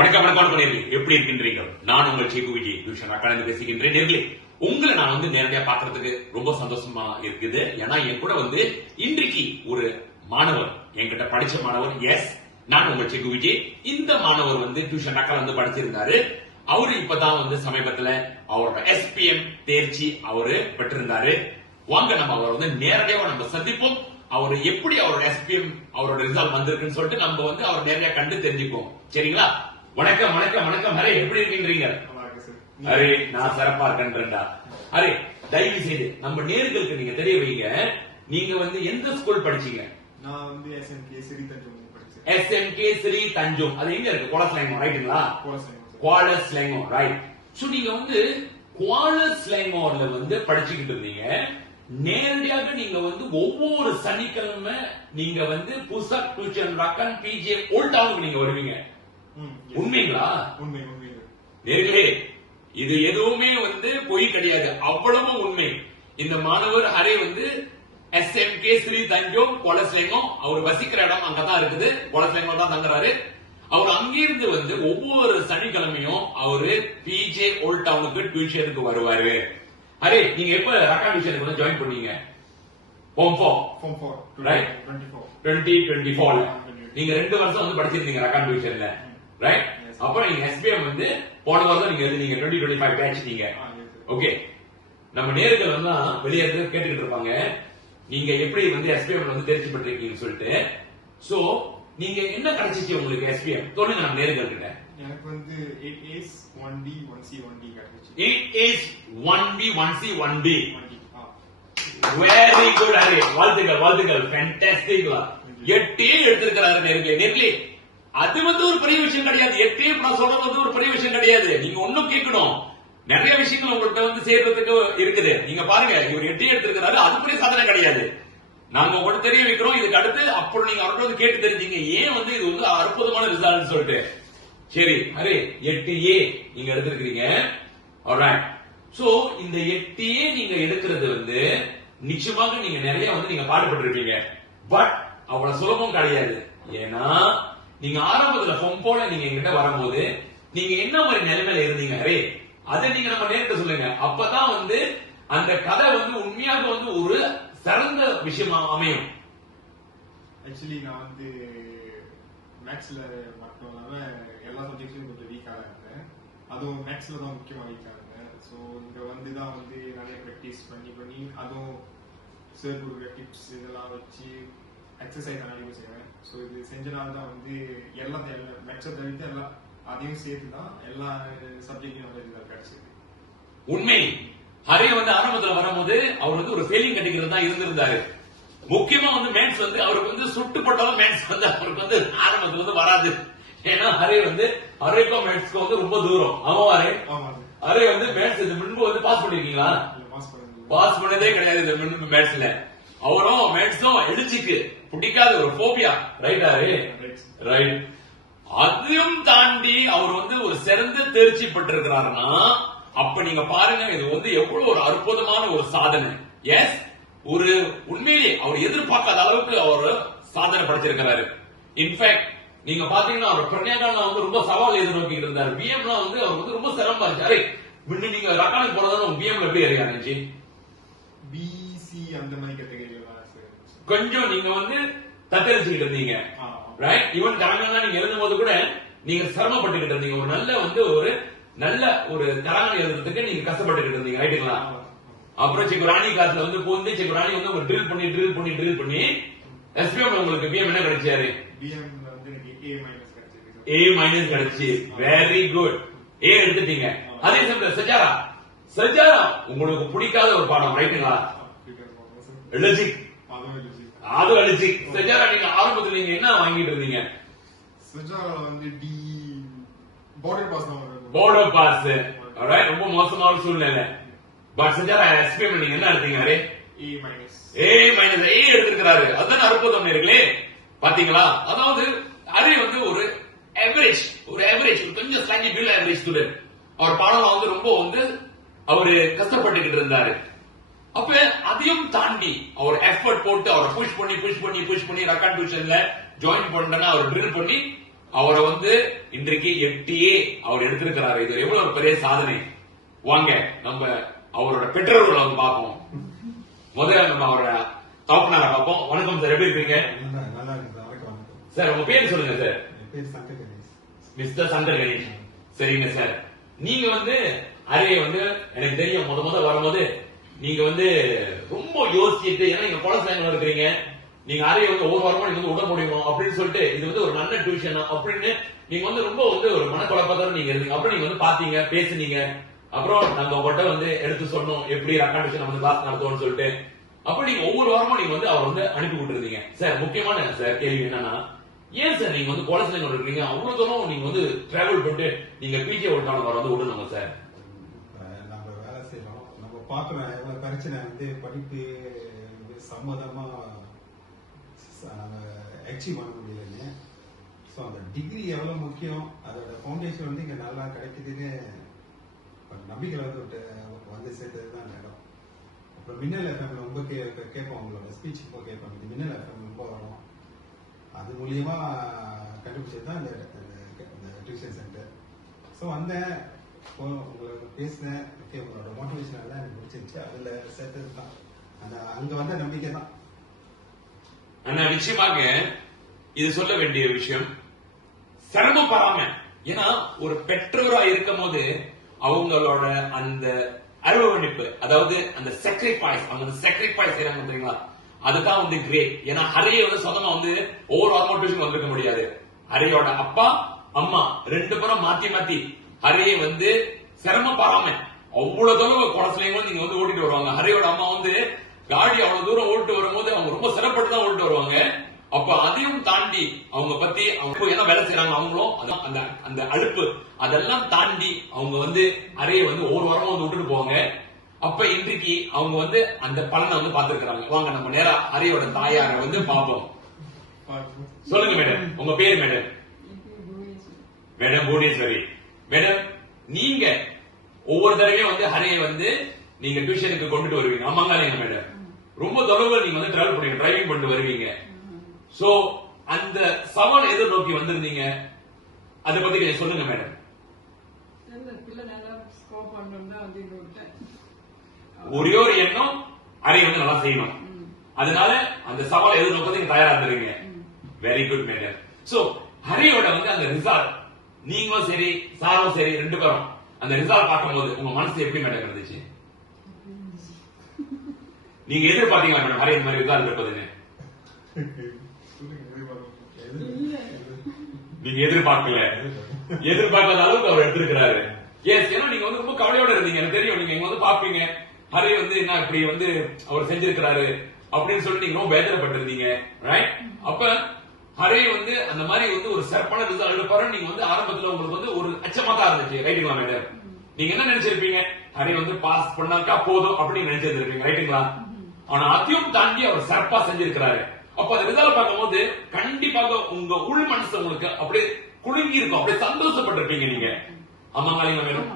வணக்கம் வணக்கம் நேர்களே, எப்படி இருக்கின்றீர்கள்? நான் உங்கள் சேகு விஜய் டியூஷன் அகாடமி பேசுகின்றேன். நேர்களே, உங்களை நான் நேரடியா பாக்குறதுக்கு ரொம்ப சந்தோஷமா இருக்குது. ஏன்னா என் கூட இன்றைக்கு ஒரு மாணவர், என்கிட்ட படிச்ச மாணவர். எஸ், நான் உங்கள் சேகு விஜய். இந்த மாணவர் டியூஷன் அகாடமி படிச்சிருந்தாரு. அவரு இப்பதான் சமீபத்துல அவரோட SPM தேர்ச்சி அவரு பெற்றிருந்தாரு. வாங்க நம்ம அவரை நேரடியாக நம்ம சந்திப்போம். அவரு எப்படி அவரோட SPM அவரோட ரிசல்ட் வந்திருக்குன்னு சொல்லிட்டு நம்ம அவர் நேரடியா கண்டு தெரிஞ்சுப்போம். சரிங்களா? வணக்கம் வணக்கம் வணக்கம். ஹரே, எப்படி இருக்கீங்க? ஹரே, நான் சிறப்பா இருக்கேன்டா. ஹரே, தயவு செய்து நம்ம நேர்களுக்கு நீங்க தெரிய வைங்க. நீங்க எந்த ஸ்கூல் படிச்சீங்க? நான் SMK ஸ்ரீ தஞ்சோம் படிச்சேன். SMK ஸ்ரீ தஞ்சோம். அது எங்க இருக்கு? குவாலஸ்லைங்கோ, ரைட்டுங்களா? குவாலஸ்லைங்கோ, ரைட். சோ நீங்க குவாலஸ்லைங்கோல படிச்சுக்கிட்டு இருந்தீங்க. நேரடியாக நீங்க ஒவ்வொரு சனிக்கிழமை நீங்க புதுசா டியூஷன் ரக்கன் PJ ஓல்ட் டவுனுக்கு நீங்க வருவீங்க. உண்மைங்களா? உண்மை. நேர்களே, இது எதுவுமே பொய் கிடையாது, அவ்வளவு உண்மை. இந்த மாணவர் ஹரே SMK ஸ்ரீ தஞ்சோம் குவாலஸ்லைங்கோ, அவர் வசிக்கிற இடம் அங்கதான் இருக்குது. குவாலஸ்லைங்கோ தான் தங்குறாரு. அவர் அங்கிருந்து ஒவ்வொரு சனிக்கிழமையும் அவரு PJ ஓல்ட் டவுனுக்கு டியூஷனுக்கு வருவாரு. ஹரே, நீங்க எப்ப ரக்கன் டியூஷனுக்கு ஜாயின் பண்ணீங்க? Form 4 right, 2024. நீங்க 2 வருஷம் படிச்சிருந்தீங்க ரக்கன் டியூஷன்ல, ரைட்? அப்புறம் நீங்க SPM போன வருஷம் நீங்க எழுதினீங்க 2025 பேட்ச் நீங்க. ஓகே, நம்ம நேர்கள் வெளியே இருந்து கேட்டுக்கிட்டு இருப்பாங்க, நீங்க எப்படி SPM தேர்ச்சி பெற்றிருக்கீங்கன்னு சொல்லிட்டு. சோ நீங்க என்ன கிடைச்சிச்சு உங்களுக்கு SPM? சொல்லுங்க நம்ம நேர்கள் கிட்ட. எனக்கு 8As 1B 1C 1D கிடைச்சிச்சு. 8As 1B 1C 1D. Very good Hari, வாழ்த்துக்கள் ஃபேண்டாஸ்டிக்லா. 8 எடுத்திருக்காரு நேர்களே. அது ஒரு பெரிய விஷயம் கிடையாது. 8 நான் சொல்றது ஒரு பெரிய விஷயம் கிடையாது. நீங்க ஒண்ணும் கேட்கணும், நிறைய விஷயங்கள் உங்கள்கிட்ட சேர்றதுக்கு இருக்குது. நீங்க பாருங்க, இவர் 8 எடுத்திருக்கிறாரு, அது பெரிய சாதனை கிடையாது. நாங்க உங்களுக்கு தெரிய வைக்கிறோம். இதுக்கு அடுத்து அப்புறம் நீங்க அவர்கிட்ட கேட்டு தெரிஞ்சீங்க ஏன் இது அற்புதமான ரிசல்ட் சொல்லிட்டு. சரி ஹரி, 8A நீங்க எடுத்திருக்கீங்க. ஆல்ரைட். சோ இந்த 8A நீங்க எடுக்கிறது நிச்சயமாக நீங்க நிறைய நீங்க பாடுபட்டு இருப்பீங்க. பட் அவ்வளவு சுலபம் கிடையாது. ஏன்னா நீங்க ஆரம்பத்துல போல நீங்க என்கிட்ட வரும்போது நீங்க என்ன மாதிரி நிலைமையில இருந்தீங்க ஹரே, அதை நீங்க நம்ம நேரத்தை சொல்லுங்க. அப்பதான் அந்த கதை உண்மையாக ஒரு சிறந்த விஷயமா அமையும். ஆக்சுவலி நான் மேத்ஸ்ல மட்டும் இல்லாம எல்லா சப்ஜெக்ட்லயும் கொஞ்சம் வீக்கா இருந்தேன். அதுவும் மேத்ஸ்ல தான் முக்கியமா வீக்கா இருந்தேன். ஸோ இங்க தான் நிறைய ப்ராக்டிஸ் பண்ணி அதுவும் சார் கொடுக்குற டிப்ஸ் இதெல்லாம் வச்சு எக்ஸசைஸ் நிறைய செய்வேன். ஸோ இது செஞ்சனால தான் எல்லாத்தையும் மேத்ஸை தவிர்த்து எல்லாம் அதையும் சேர்த்து தான் எல்லா சப்ஜெக்டையும் ரிசல்ட் கிடைச்சது. உண்மை. ஹரே ஆரம்பத்துல வரும்போது அவர் ஒரு ஃபெயிலிங் கட்டிக்கிறது தான் இருந்திருந்தாரு. முக்கியமா மேத்ஸ் அவருக்கு சுட்டு போட்டாலும் மேத்ஸ் அவருக்கு ஆரம்பத்துல வராது. ஏன்னா ஹரே ஹரேக்கும் மேத்ஸ்க்கு ரொம்ப தூரம். ஆமா ஹரே, ஹரே மேத்ஸ் இது முன்பு பாஸ் பண்ணிருக்கீங்களா? பாஸ் பண்ணதே கிடையாது இந்த முன்பு மேத்ஸ்ல. அவரும் மேத்ஸும் எழுச்சிக்கு பிடிக்காத ஒரு போபியா. ரைட் ஹரே? ரைட். அதையும் தாண்டி அவர் ஒரு சிறந்த தேர்ச்சி பெற்றிருக்கிறாருன்னா அப்ப நீங்க பாருங்க, இது எவ்வளவு ஒரு அற்புதமான ஒரு சாதனை. எஸ், ஒரு உண்மையிலே அவர் எதிர்பார்க்காத அளவுக்கு அவர் சாதனை படைச்சிருக்கிறாரு. இன்ஃபேக்ட் நீங்க பாத்தீங்கன்னா அவர் பிரண்யாகால ரொம்ப சவால் எதிர்நோக்கிட்டு இருந்தாரு. பிஎம்லாம் அவர் ரொம்ப சிரமமா இருந்துச்சு. அரே, முன்ன நீங்க ரக்கானுக்கு போறதால பிஎம்ல எப்படி ஏறியா இருந்துச்சு? BC அந்த மாதிரி கேட்டகரியில கொஞ்சம் நீங்க தத்தரிச்சுக்கிட்டு இருந்தீங்க, ரைட்? ஈவன் தரங்கள்லாம் நீங்க எழுதும் போது கூட நீங்க சிரமப்பட்டுக்கிட்டு இருந்தீங்க. ஒரு நல்ல ஒரு தரங்கள் எழுதுறதுக்கு நீங்க கஷ்டப்பட்டுக்கிட்டு இருந்தீங்க, ரைட்டுங்களா? அப்புறம் செக்குராணி கிளாஸ்ல போந்து செக்குராணி ஒரு ட்ரில் பண்ணி SPM உங்களுக்கு பிஎம் என்ன கிடைச்சாரு? A- கிடைச்சு. Very good. A எடுத்துட்டீங்க. அதே சமயம் சஜாரா உங்களுக்கு பிடிக்காத ஒரு பாடம், ரைட்டுங்களா? லாஜிக். அது அழிச்சு சஜாரா நீங்க ஆரம்பத்துல நீங்க என்ன வாங்கிட்டு இருந்தீங்க? சஜாரா D பார்டர் பாஸ். ஆல்ரைட், ரொம்ப மோசமான சூழ்நிலை. பட் சஜாரா SPM நீங்க என்ன எடுத்தீங்க? Array, A- எடுத்திருக்கிறாரு. அதுதான் அற்புதம் நேர்களே. பாத்தீங்களா? அதாவது அரே ஒரு ஆவரேஜ் கொஞ்சம் ஸ்லைட்லி பிலோ ஆவரேஜ் ஸ்டூடண்ட். அவர் பாடம் ரொம்ப அவரு கஷ்டப்பட்டுக்கிட்டு இருந்தாரு. அப்ப அதையும் தாண்டி அவர் எஃபர்ட் போட்டு அவர் புஷ் பண்ணி ரக்கன் டியூஷன்ல ஜாயின் பண்ணா அவர் ட்ரில் பண்ணி அவரை வந்து இன்றைக்கு FTA அவர் எடுத்திருக்கிறாரு. இது எவ்வளவு ஒரு பெரிய சாதனை. வாங்க நம்ம அவரோட பெற்றோர்களை வந்து பார்ப்போம். முதல்ல நம்ம அவரோட தகப்பனாரை பார்ப்போம். வணக்கம் சார், எப்படி இருக்கீங்க? நல்லா இருக்கு சார். வணக்கம். சார் உங்க பேர் சொல்லுங்க சார். என் பேர் சங்கர் கணேஷ். மிஸ்டர் சங்கர் கணேஷ். சரிங்க சார், நீங்க வந்து அறைய வந்து எனக்கு தெரியும் முத வரும்போது நீங்க வந்து ரொம்ப யோசிச்சுட்டு, ஏன்னா நீங்க குழந்தைங்க இருக்கிறீங்க, நீங்க அறைய வந்து ஒவ்வொரு வாரமும் நீங்க வந்து விட முடியும் அப்படின்னு சொல்லிட்டு இது வந்து ஒரு நல்ல டியூஷன் அப்படின்னு நீங்க வந்து ரொம்ப வந்து ஒரு மனக்குழப்பத்தோட நீங்க இருந்தீங்க. அப்புறம் நீங்க வந்து பாத்தீங்க, பேசுனீங்க, அப்புறம் நாங்க உங்கள்கிட்ட வந்து எடுத்து சொன்னோம் எப்படி ரெக்கார்டேஷன் நம்ம கிளாஸ் நடத்துவோம்னு சொல்லிட்டு. அப்ப நீங்க ஒவ்வொரு வாரமும் நீங்க வந்து அவர் வந்து அனுப்பி விட்டுருந்தீங்க. சார் முக்கியமான சார் கேள்வி என்னன்னா, ஏன் சார் நீங்க வந்து குழந்தைங்க இருக்கீங்க, அவ்வளவு தூரம் நீங்க வந்து டிராவல் பண்ணிட்டு நீங்க பிஜே ஓட்டான வர வந்து விடணுங்க சார்? நம்ம வேலை செய்யறோம், நம்ம பாக்குறோம் எவ்வளவு பிரச்சனை வந்து படிப்பு சம்மதமா நம்ம அச்சீவ் பண்ண முடியலன்னு. ஸோ அந்த டிகிரி எவ்வளவு முக்கியம், அதோட ஃபவுண்டேஷன் வந்து இங்க நல்லா கிடைக்குதுன்னு நம்பிக்கை வந்து சேர்த்ததுதான் அந்த இடம். அப்புறம் மின்னல் எஃப்எம் ரொம்ப கேட்போம், உங்களோட ஸ்பீச் ரொம்ப கேட்போம். இது மின்னல் எஃப்எம் ரொம்ப வரும், அது மூலியமா கண்டுபிடிச்சது தான் இந்த டியூஷன் சென்டர். ஸோ வந்தேன், உங்களுக்கு பேசினேன், ஓகே உங்களோட மோட்டிவேஷன் எல்லாம் எனக்கு பிடிச்சிருச்சு, அதுல சேர்த்தது தான் அந்த அங்க வந்த நம்பிக்கை தான். ஆனா நிச்சயமாக இது சொல்ல வேண்டிய விஷயம், சிரமப்படாம. ஏன்னா ஒரு பெற்றோரா இருக்கும் போது அவங்களோட அந்த அர்ப்பணிப்பு, அதாவது அந்த sacrifice, அவங்க sacrifice செய்றாங்க தெரியுங்களா, அதுதான் வந்து கிரேட். ஏன்னா ஹரியை வந்து சொந்தமா வந்து ஒவ்வொரு ஆர்மோட்டிவேஷன் வந்திருக்க முடியாது. ஹரியோட அப்பா அம்மா ரெண்டு பேரும் மாத்தி ஹரியை வந்து சிரமப்படாம அவ்வளவு தூரம் குளத்துலயும் நீங்க வந்து ஓட்டிட்டு வருவாங்க. ஹரியோட அம்மா வந்து காடி அவ்வளவு தூரம் ஓட்டு வரும்போது அவங்க ரொம்ப சிரமப்பட்டு தான் ஓட்டு வருவாங்க. அப்ப அதையும் தாண்டி அவங்க பத்தி அவங்க என்ன வேலை செய்யறாங்க, அவங்களும் அந்த அழுப்பு அதெல்லாம் தாண்டி அவங்க வந்து அறையை வந்து ஒவ்வொரு வாரமும் வந்து விட்டுட்டு போவாங்க. அப்ப இன்றைக்கு அவங்க வந்து அந்த பலனை வந்து பார்த்திருக்கிறாங்க. வாங்க நம்ம நேரா அறையோட தாயாரை வந்து பார்ப்போம். சொல்லுங்க மேடம், உங்க பேர் மேடம்? மேடம் புவனேஸ்வரி. மேடம், நீங்க ஒவ்வொரு தடவையும் வந்து ஹரியை வந்து நீங்க டியூஷனுக்கு கொண்டுட்டு வருவீங்க, ஆமாங்க மேடம்? ரொம்ப தொலைவில் நீங்க வந்து டிராவல் பண்ணி டிரைவிங் பண்ணிட்டு வருவீங்க. சோ அந்த சவால் எதை நோக்கி வந்திருந்தீங்க, அதை பத்தி கொஞ்சம் சொல்லுங்க மேடம். ஒரே ஒரு எண்ணம், அறை வந்து நல்லா செய்யணும், அதனால அந்த சவால் எது நோக்கத்துக்கு தயாரா இருந்தீங்க. Very good madam. சோ ஹரியோட வந்து அந்த ரிசால்ட், நீங்களும் சரி சாரும் சரி ரெண்டு பேரும் அந்த ரிசால்ட் பார்க்கும்போது உங்க மனசு எப்படி மேடம் இருந்துச்சு? நீங்க எதிர்பார்த்தீங்களா மேடம் ஹரி இந்த மாதிரி ரிசால்ட் இருப்பதுன்னு? நீங்க எதிர்பார்க்கல, எதிர்பார்க்காத அளவுக்கு அவர் எடுத்திருக்கிறாரு. எஸ், ஏன்னா நீங்க வந்து ரொம்ப கவலையோட இருந்தீங்க, எனக்கு தெரியும். நீங்க வந்து பாப்பீங்க ஹரி வந்து என்ன இப்படி வந்து அவர் செஞ்சிருக்கிறாரு அப்படின்னு சொல்லி நீங்க ரொம்ப வேதனைப்பட்டிருந்தீங்க, ரைட்? அப்ப ஹரி வந்து அந்த மாதிரி வந்து ஒரு சிறப்பான ரிசல்ட் எடுப்பாரு. நீங்க வந்து ஆரம்பத்துல உங்களுக்கு வந்து ஒரு அச்சமா தான் இருந்துச்சு, ரைட்டுங்களா மேடம்? நீங்க என்ன நினைச்சிருப்பீங்க, ஹரி வந்து பாஸ் பண்ணாக்கா போதும் அப்படின்னு நினைச்சிருப்பீங்க, ரைட்டுங்களா? ஆனா அதையும் தாண்டி அவர் சிறப்பா செஞ்சிருக்கிறாரு. அப்ப அந்த ரிசல்ட் பார்க்கும்போது கண்டிப்பாக உங்க உள் மனசு உங்களுக்கு அப்படியே குலுங்கி இருக்கும், அப்படியே சந்தோஷப்பட்டிருப்பீங்க நீங்க, ஆமாங்களா மேடம்?